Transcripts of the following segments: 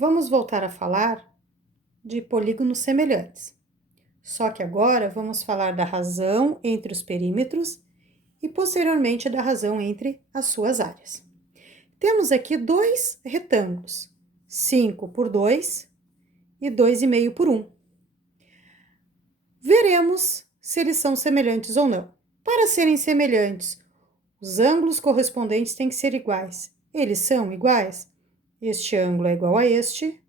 Vamos voltar a falar de polígonos semelhantes. Só que agora vamos falar da razão entre os perímetros e posteriormente da razão entre as suas áreas. Temos aqui dois retângulos, 5 por 2 e 2,5 por 1. Veremos se eles são semelhantes ou não. Para serem semelhantes, os ângulos correspondentes têm que ser iguais. Eles são iguais? Este ângulo é igual a este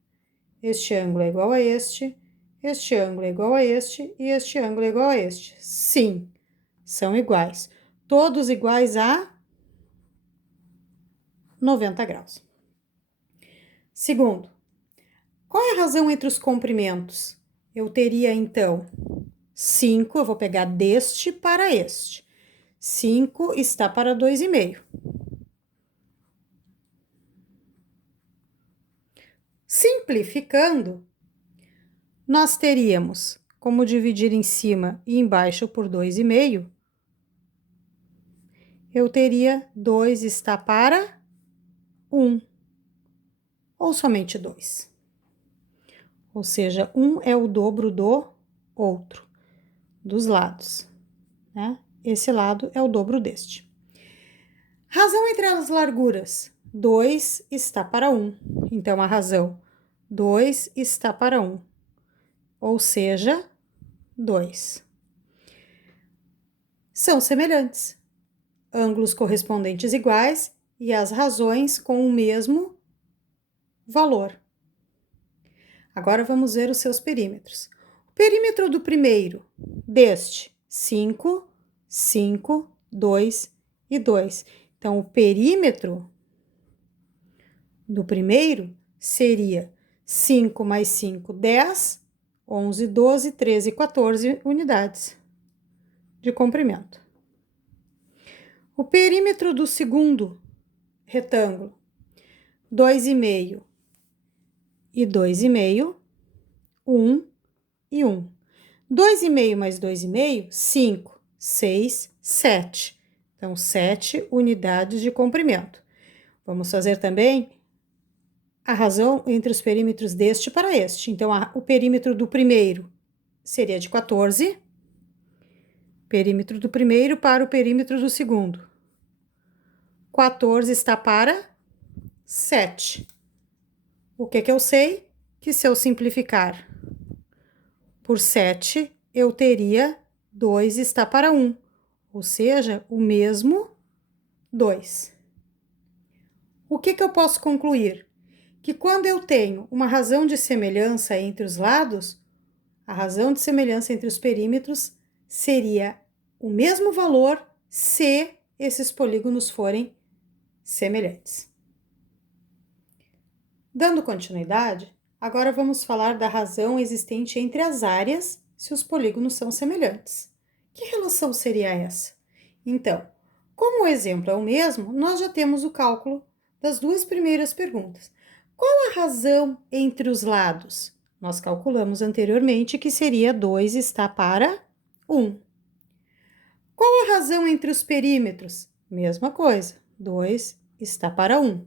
ângulo é igual a este ângulo é igual a este e este ângulo é igual a este. Sim, são iguais. Todos iguais a 90 graus. Segundo, qual é a razão entre os comprimentos? Eu teria, então, 5, eu vou pegar deste para este. 5 está para 2,5. Simplificando, nós teríamos como dividir em cima e embaixo por 2,5. Eu teria 2 está para 1, ou somente 2. Ou seja, um é o dobro do outro, dos lados, né? Esse lado é o dobro deste. Razão entre as larguras, 2 está para 1. Então, a razão 2 está para 1, ou seja, 2. São semelhantes, ângulos correspondentes iguais e as razões com o mesmo valor. Agora vamos ver os seus perímetros. O perímetro do primeiro, deste, 5, 5, 2 e 2. Então, o perímetro do primeiro seria 5 mais 5, 10, 11, 12, 13, 14 unidades de comprimento. O perímetro do segundo retângulo, 2,5 e 2,5, 1 e 1. 2,5 mais 2,5, 5, 6, 7. Então, 7 unidades de comprimento. Vamos fazer também a razão entre os perímetros deste para este. Então, o perímetro do primeiro seria de 14. Perímetro do primeiro para o perímetro do segundo. 14 está para 7. O que eu sei? Que se eu simplificar por 7, eu teria 2 está para 1, ou seja, o mesmo 2. O que eu posso concluir? Que quando eu tenho uma razão de semelhança entre os lados, a razão de semelhança entre os perímetros seria o mesmo valor se esses polígonos forem semelhantes. Dando continuidade, agora vamos falar da razão existente entre as áreas se os polígonos são semelhantes. Que relação seria essa? Então, como o exemplo é o mesmo, nós já temos o cálculo das duas primeiras perguntas. Qual a razão entre os lados? Nós calculamos anteriormente que seria 2 está para 1. Qual a razão entre os perímetros? Mesma coisa, 2 está para 1.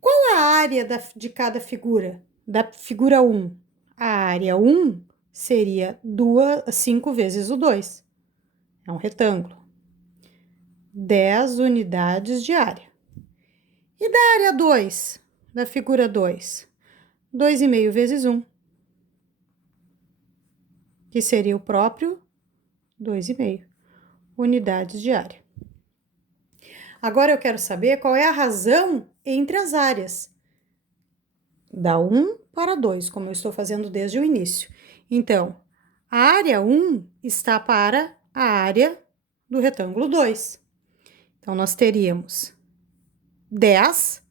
Qual a área de cada figura? Da figura 1, a área 1 seria 5 vezes o 2. É um retângulo. 10 unidades de área. E da área 2, da figura 2? 2,5 vezes 1, que seria o próprio 2,5 unidades de área. Agora eu quero saber qual é a razão entre as áreas. Da 1 para 2, como eu estou fazendo desde o início. Então, a área 1 está para a área do retângulo 2. Então, nós teríamos 10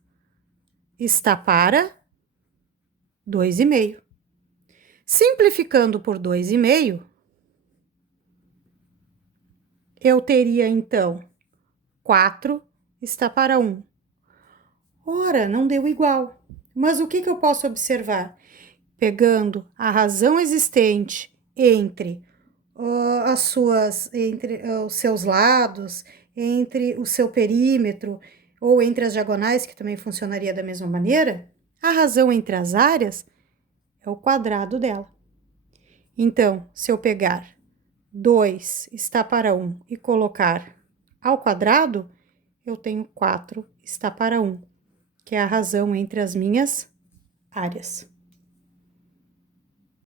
está para 2,5. Simplificando por 2,5, eu teria, então, 4 está para 1. Ora, não deu igual. Mas o que eu posso observar? Pegando a razão existente entre os seus lados, entre o seu perímetro ou entre as diagonais, que também funcionaria da mesma maneira, A razão entre as áreas é o quadrado dela. Então, se eu pegar 2 está para 1 e colocar ao quadrado, eu tenho 4 está para 1, que é a razão entre as minhas áreas.